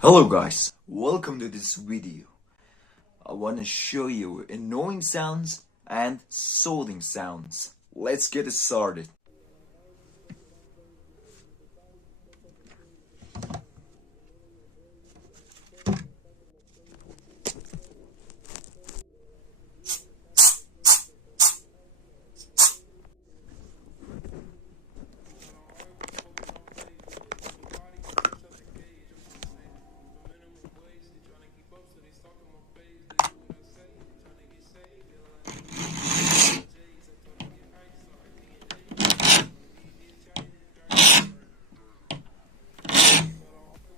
Hello guys, welcome to this video. I want to show you annoying sounds and soothing sounds. Let's get it started.